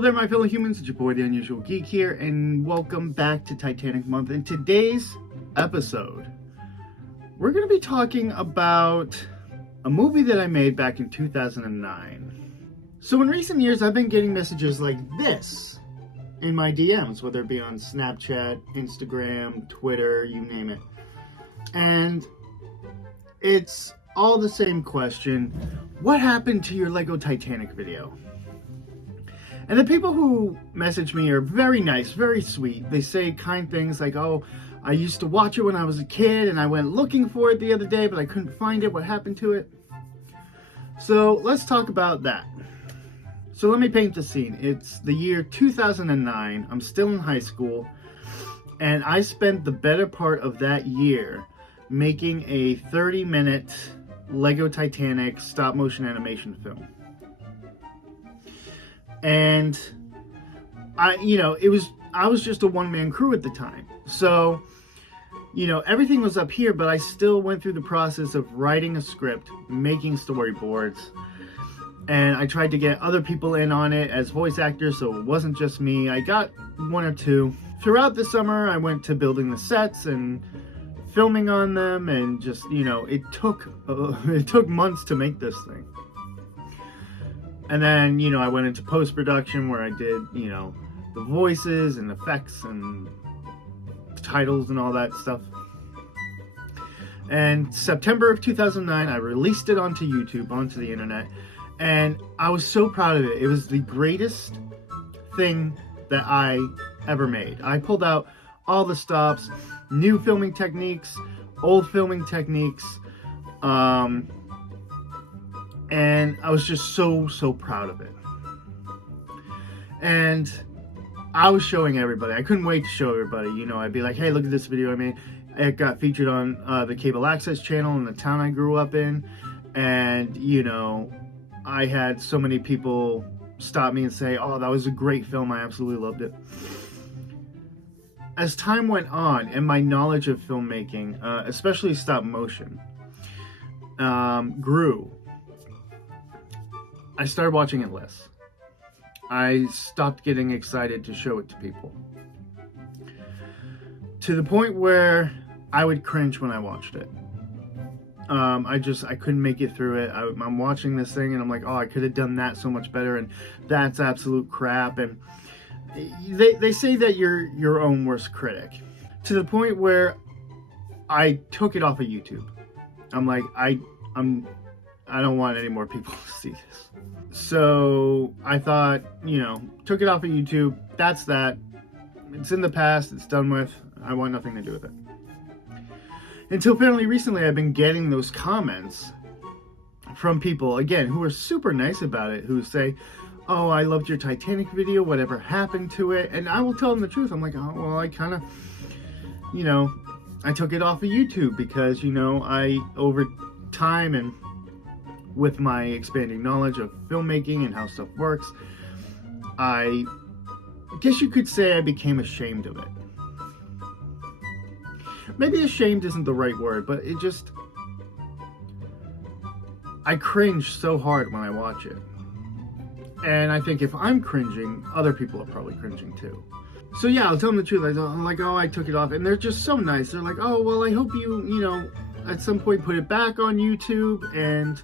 there, my fellow humans. It's your boy, the Unusual Geek here, and welcome back to Titanic Month. In today's episode, we're going to be talking about a movie that I made back in 2009. So in recent years, I've been getting messages like this in my DMs, whether it be on Snapchat, Instagram, Twitter, you name it. And it's all the same question: what happened to your Lego Titanic video? And the people who message me are very nice, very sweet. They say kind things like, oh, I used to watch it when I was a kid and I went looking for it the other day, but I couldn't find it. What happened to it? So let's talk about that. So let me paint the scene. It's the year 2009. I'm still in high school, and I spent the better part of that year making a 30-minute Lego Titanic stop-motion animation film. And I was just a one-man crew at the time. So, everything was up here, but I still went through the process of writing a script, making storyboards, and I tried to get other people in on it as voice actors, so it wasn't just me. I got one or two. Throughout the summer, I went to building the sets and filming on them, and just, it took months to make this thing. And then, I went into post-production where I did, the voices and effects and titles and all that stuff. And September of 2009, I released it onto YouTube, onto the internet, and I was so proud of it. It was the greatest thing that I ever made. I pulled out all the stops, new filming techniques, old filming techniques, and I was just so proud of it. And I was showing everybody. I couldn't wait to show everybody. I'd be like, hey, look at this video I made. It got featured on the cable access channel in the town I grew up in. And, I had so many people stop me and say, oh, that was a great film. I absolutely loved it. As time went on and my knowledge of filmmaking, especially stop motion, grew, I started watching it less. I stopped getting excited to show it to people. To the point where I would cringe when I watched it. I couldn't make it through it. I'm watching this thing and I'm like, oh, I could have done that so much better, and that's absolute crap. And they say that you're your own worst critic. To the point where I took it off of YouTube. I'm like, I don't want any more people to see this. So I thought, took it off of YouTube. That's that. It's in the past. It's done with. I want nothing to do with it. Until fairly recently, I've been getting those comments from people, again, who are super nice about it, who say, oh, I loved your Titanic video. Whatever happened to it? And I will tell them the truth. I'm like, oh, well, I kind of, I took it off of YouTube because, I, over time and with my expanding knowledge of filmmaking and how stuff works, I guess you could say I became ashamed of it. Maybe ashamed isn't the right word, but I cringe so hard when I watch it. And I think if I'm cringing, other people are probably cringing too. So yeah, I'll tell them the truth. I'm like, oh, I took it off. And they're just so nice. They're like, oh, well, I hope you, at some point put it back on YouTube, and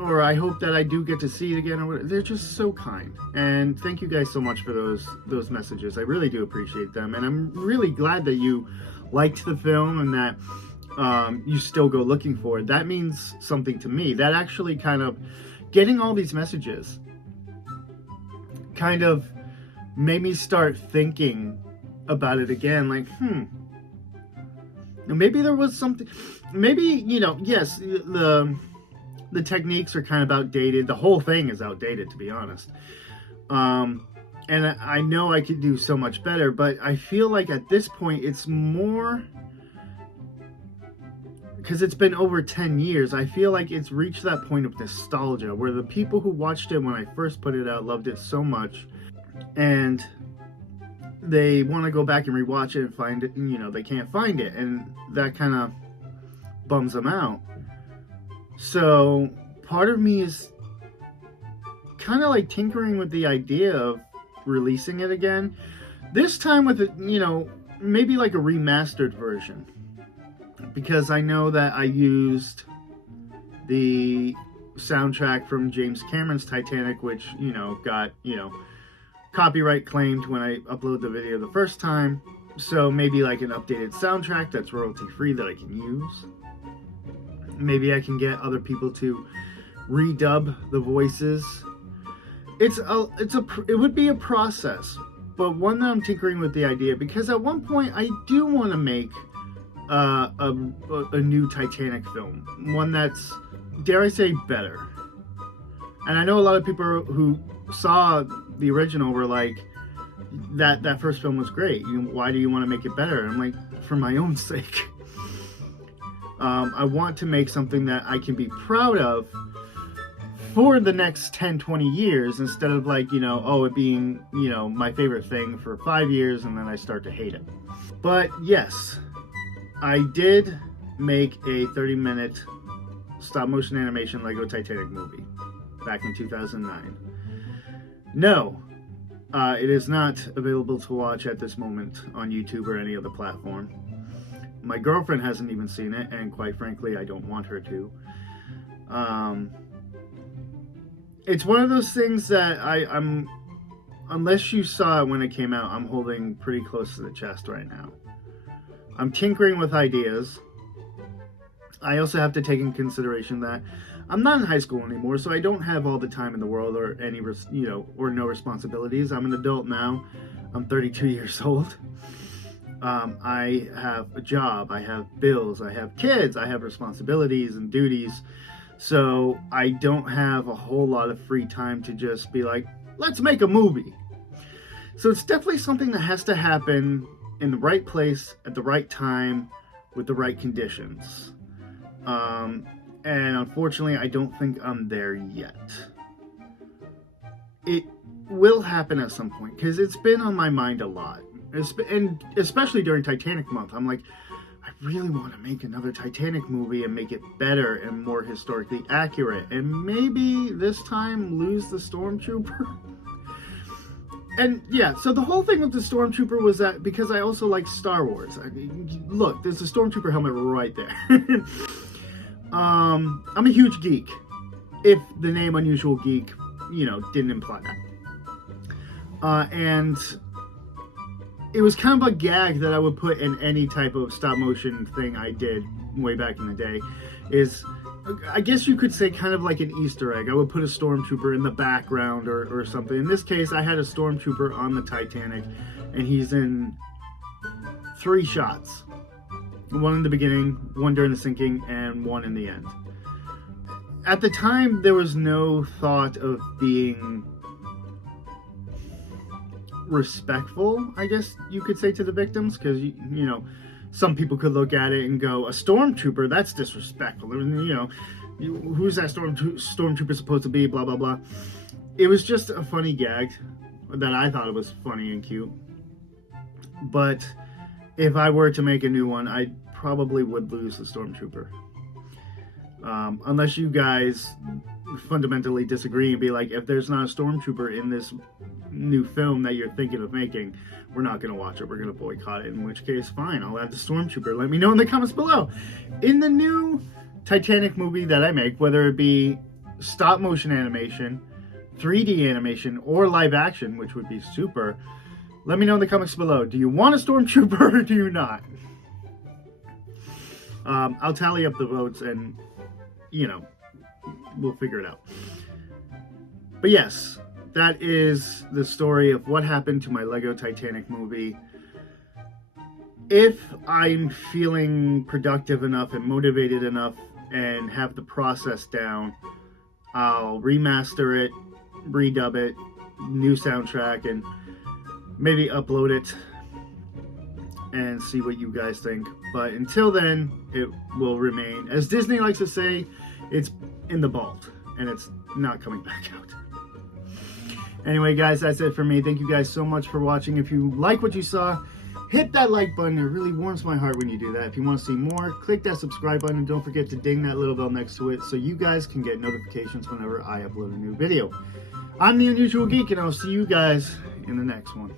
or I hope that I do get to see it again, or whatever. They're just so kind. And thank you guys so much for those messages. I really do appreciate them. And I'm really glad that you liked the film and that you still go looking for it. That means something to me. That actually kind of, getting all these messages kind of made me start thinking about it again. Like, maybe there was something, maybe, yes, the techniques are kind of outdated. The whole thing is outdated, to be honest. And I know I could do so much better, but I feel like at this point it's more, because it's been over 10 years, I feel like it's reached that point of nostalgia where the people who watched it when I first put it out loved it so much, and they want to go back and rewatch it and find it, and they can't find it, and that kind of bums them out. So part of me is kind of like tinkering with the idea of releasing it again. This time with, maybe like a remastered version. Because I know that I used the soundtrack from James Cameron's Titanic, which, got, copyright claimed when I uploaded the video the first time. So maybe like an updated soundtrack that's royalty free that I can use. Maybe I can get other people to redub the voices. It would be a process, but one that I'm tinkering with the idea, because at one point I do want to make a new Titanic film, one that's, dare I say, better. And I know a lot of people who saw the original were like, that first film was great. Why do you want to make it better? And I'm like, for my own sake. I want to make something that I can be proud of for the next 10, 20 years, instead of like, it being, my favorite thing for 5 years and then I start to hate it. But yes, I did make a 30-minute stop motion animation Lego Titanic movie back in 2009. No, it is not available to watch at this moment on YouTube or any other platform. My girlfriend hasn't even seen it, and quite frankly, I don't want her to. It's one of those things that I'm, unless you saw it when it came out, I'm holding pretty close to the chest right now. I'm tinkering with ideas. I also have to take in consideration that I'm not in high school anymore, so I don't have all the time in the world or any, or no responsibilities. I'm an adult now. I'm 32 years old. I have a job, I have bills, I have kids, I have responsibilities and duties. So I don't have a whole lot of free time to just be like, let's make a movie. So it's definitely something that has to happen in the right place, at the right time, with the right conditions. And unfortunately, I don't think I'm there yet. It will happen at some point, because it's been on my mind a lot. And especially during Titanic month, I'm like, I really want to make another Titanic movie and make it better and more historically accurate. And maybe this time lose the Stormtrooper. And yeah, so the whole thing with the Stormtrooper was that because I also like Star Wars. I mean, look, there's a Stormtrooper helmet right there. I'm a huge geek. If the name Unusual Geek, didn't imply that. And it was kind of a gag that I would put in any type of stop motion thing I did way back in the day. Is, I guess you could say, kind of like an Easter egg. I would put a Stormtrooper in the background or something. In this case, I had a Stormtrooper on the Titanic, and he's in 3 shots. One in the beginning, one during the sinking, and one in the end. At the time, there was no thought of being respectful, I guess you could say, to the victims, because some people could look at it and go, a Stormtrooper, that's disrespectful. Who's that Stormtrooper supposed to be, blah blah blah. It was just a funny gag that I thought it was funny and cute. But if I were to make a new one, I probably would lose the Stormtrooper, unless you guys fundamentally disagree and be like, if there's not a Stormtrooper in this new film that you're thinking of making, we're not going to watch it, we're going to boycott it, in which case, fine, I'll add the Stormtrooper. Let me know in the comments below. In the new Titanic movie that I make, whether it be stop motion animation, 3D animation, or live action, which would be super, let me know in the comments below. Do you want a Stormtrooper or do you not? I'll tally up the votes and, we'll figure it out. But yes, that is the story of what happened to my Lego Titanic movie. If I'm feeling productive enough and motivated enough and have the process down, I'll remaster it, redub it, new soundtrack, and maybe upload it and see what you guys think. But until then, it will remain, as Disney likes to say, it's in the vault and it's not coming back out. Anyway, guys, that's it for me. Thank you guys so much for watching. If you like what you saw, hit that like button. It really warms my heart when you do that. If you want to see more, click that subscribe button, and don't forget to ding that little bell next to it so you guys can get notifications whenever I upload a new video. I'm the Unusual Geek, and I'll see you guys in the next one.